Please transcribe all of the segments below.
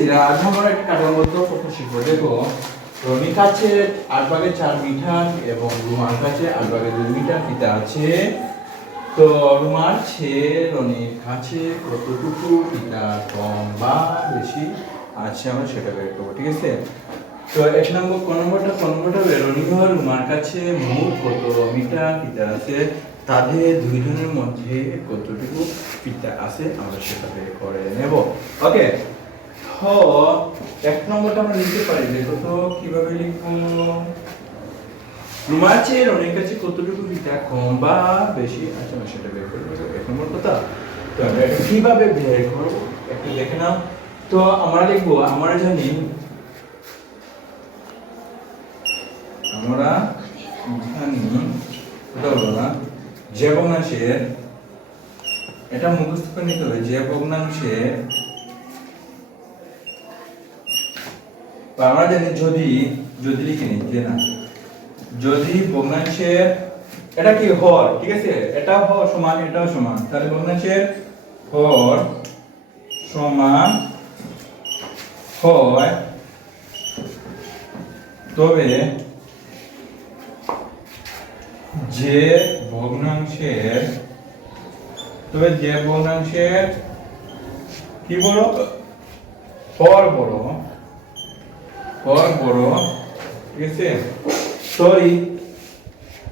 দিলা আজ আমরা একটা কাঠামোবদ্ধ শিখব দেখো রনি কাছে আট ভাগে চার মিটার এবং রুমার কাছে আট ভাগে দুই মিটার ফিতা আছে। তো রুমার চেয়ে রনির কাছে কতটুকু ফিতা কম বা বেশি? আছে আমরা সেটা বের করব, ঠিক আছে? তো এক নম্বর কোন নম্বরটা কোন নম্বরটা রনি ঘর রুমার কাছে মোট কত মিটার ফিতা আছে। তাদের দুইজনের মধ্যে কতটুকু ফিতা আছে, আমরা সেটা বের করে নেব। ওকে? তো এক নম্বরটা আমরা লিখতে পারি, দেখো তো কীভাবে লিখব? রুমার চেয়ে রনির কাছে কতটুকু ফিতা কম বা বেশি আছে আমরা সেটা বের করে এক নম্বর কথা। তো আমরা এটা কীভাবে বের করব? একটু দেখে নাও। তো আমরা লিখব, আমরা জানি আমরা জানি এটা হলো না যে ভগ্নাংশের এটা মুখস্থ করে নিতে হবে, যে ভগ্নাংশের আমরা জানি যদি যদি লিখে নিই, যে না। যদি ভগ্নাংশের, এটা কি হর? ঠিক আছে? এটা হর সমান, এটাও সমান। তাহলে ভগ্নাংশের হর সমান হয়, তবে যে ভগ্নাংশের, তবে যে ভগ্নাংশের কি বড় হর বড় হর বড় ঠিক আছে সরি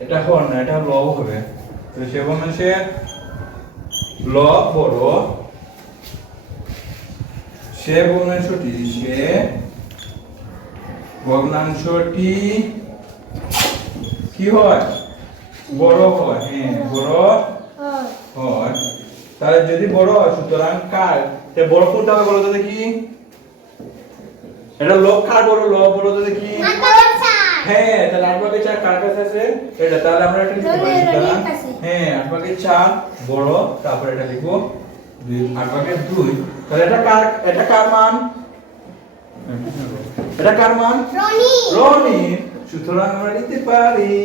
এটা হর না এটা লব হবে। তো সে ভগ্নাংশের লব বড় সে ভগ্নাংশটি সে ভগ্নাংশটি কি হয়? বড় হয় হ্যাঁ বড় হয়। তাহলে যদি বড় হয় সুতরাং কার? বড় কোনটা হবে বলো তো দেখি। এটা লোক কার বড়? লোক বলো তো দেখি। হ্যাঁ তাহলে চার কার কাছে আছে? এটা তাহলে আমরা এটা লিখতে পারি। হ্যাঁ চার বড় তারপরে এটা লিখব। দুই তাহলে এটা কার এটা কার মান? এটা কার মান? রনির সুতরাং আমরা নিতে পারি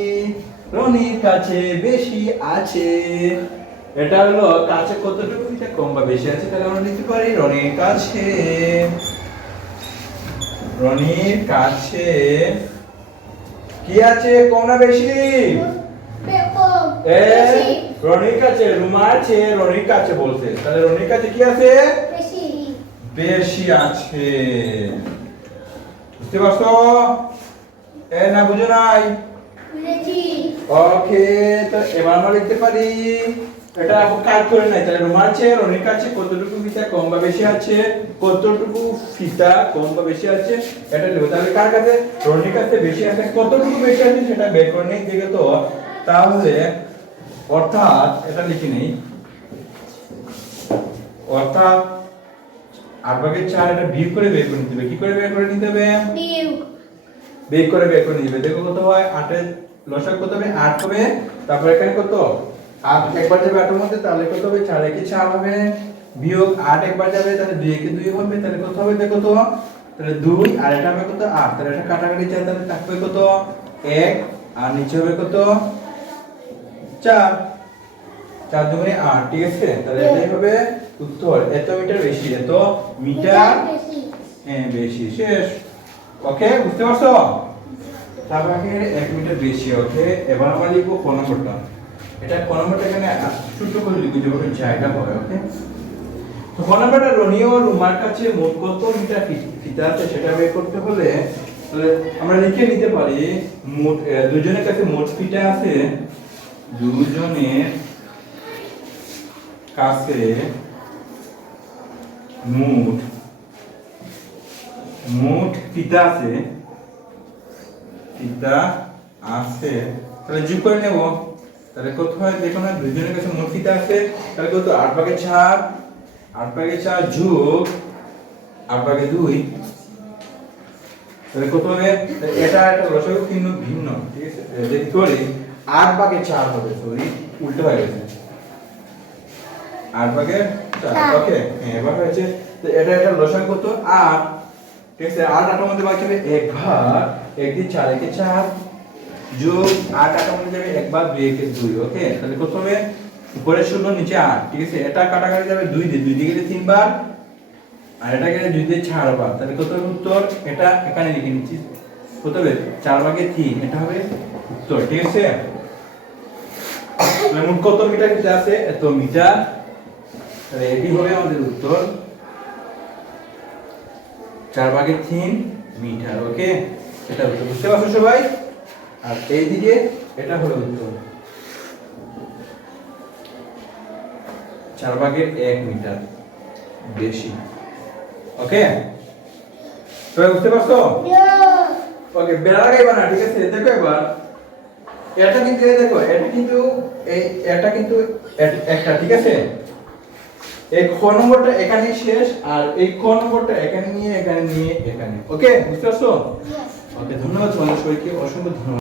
রনির কাছে বেশি আছে। এটা হলো কাছে কতটুকু? কম বা বেশি আছে তাহলে আমরা নিতে পারি রনির কাছে রনির কাছে কি আছে? না বেশি? রনির কাছে রুমা আছে রনির কাছে তাহলে রনির কাছে কি আছে? বেশি আছে। বুঝতে পারছ? এ না বুঝো নাই। ওকে তো এবার আমরা লিখতে পারি। এটা আপু কাজ করে নাই তাহলে কাছে কতটুকু ফিতা কম বা বেশি আছে কতটুকু ফিতা কম বা বেশি আছে এটা লিখব তাহলে কার কাছে? রনির কাছে বেশি আছে কতটুকু বেশি আছে সেটা বের করে নেই তো। তাহলে অর্থাৎ এটা লিখে নেই। অর্থাৎ আট ভাগের চার এটা বিয়োগ করে বের করে নিতে হবে। কি করে বের করে নিতে হবে? বের করে বের করে নিবে দেখো কত হয়? আটের লসাগ কত হবে? আট হবে। তারপর এখানে কত? আট একবার যাবে আটের মধ্যে তাহলে কত হবে? চার একে চার হবে। বিয়োগ আট একবার যাবে তাহলে দুই একে দুই হবে তাহলে কত হবে? দেখো তো তাহলে দুই আর এটা হবে কত? আট তাহলে এটা কাটাকাটি তাহলে থাকবে কত? এক আর নিচে হবে কত? চার। চার দুগুণে আট ঠিক আছে? তাহলে এটাই হবে উত্তর। এত মিটার বেশি এত মিটার হ্যাঁ বেশি শেষ। ওকে বুঝতে পারছ? তার এক মিটার বেশি ওকে? এবার আমরা লিখব কোন নম্বরটা। এটা কোন নম্বরটা এখানে ছোট করে লিখব যেভাবে জায়গা হয় ওকে তো কোন নম্বরটা, রনিও রুমার কাছে মোট কত মিটার ফিতা আছে সেটা বের করতে হলে, তাহলে আমরা লিখে নিতে পারি, মোট দুজনের কাছে মোট ফিতা আছে, দুজনের কাছে মোট মোট ফিতা আছে ফিতা আছে, তাহলে যোগ করে নেব। তাহলে কত হয় দেখো না দুজনের কাছে মোট ফিতা আছে তাহলে কত? আট ভাগে চার? আট ভাগে চার যোগ আট ভাগে দুই। তাহলে কত হবে? এটা একটা লসাগু কিন্তু ভিন্ন ঠিক আছে? আট ভাগে চার হবে সরি উল্টো হয়ে গেছে। আট ভাগে চার। ওকে হ্যাঁ এবার হয়েছে। তো এটা একটা লসাগু কত? আট। ঠিক আছে আট আটের মধ্যে বাকি হবে এক ভাগ এক দিয়ে চার একে চার। যোগ আট আটের মধ্যে যাবে একবার দুই একে দুই, ওকে? তাহলে হবে উপরে শূন্য, নিচে আট, ঠিক আছে? এটা কাটাকাটি যাবে দুই দিয়ে, দুই দিকে তিনবার আর এটাকে দুই দিয়ে বা তাহলে কত উত্তর? এটা এখানে লিখে নিচ্ছি। কত হবে? চার ভাগে তিন, এটা হবে উত্তর, ঠিক আছে? মোট কত মিটার দিতে আছে? এত মিটার। তাহলে এটি হবে আমাদের উত্তর। চার ভাগে তিন মিটার, ওকে? এটা বুঝতে পারছ সবাই? আর এইদিকে এটা হলো উত্তর। চার ভাগের এক মিটার বেশি। ওকে? সবাই বুঝতে পারছ? ওকে বেড়া লাগাইবা না ঠিক আছে? দেখো এবার এটা কিন্তু দেখো এটা কিন্তু এই এটা কিন্তু একটা ঠিক আছে? এই খ নম্বরটা এখানে শেষ আর এই খ নম্বরটা এখানে নিয়ে এখানে নিয়ে এখানে। ওকে বুঝতে পারছ? ওকে ধন্যবাদ তোমাদের সবাইকে অসংখ্য ধন্যবাদ।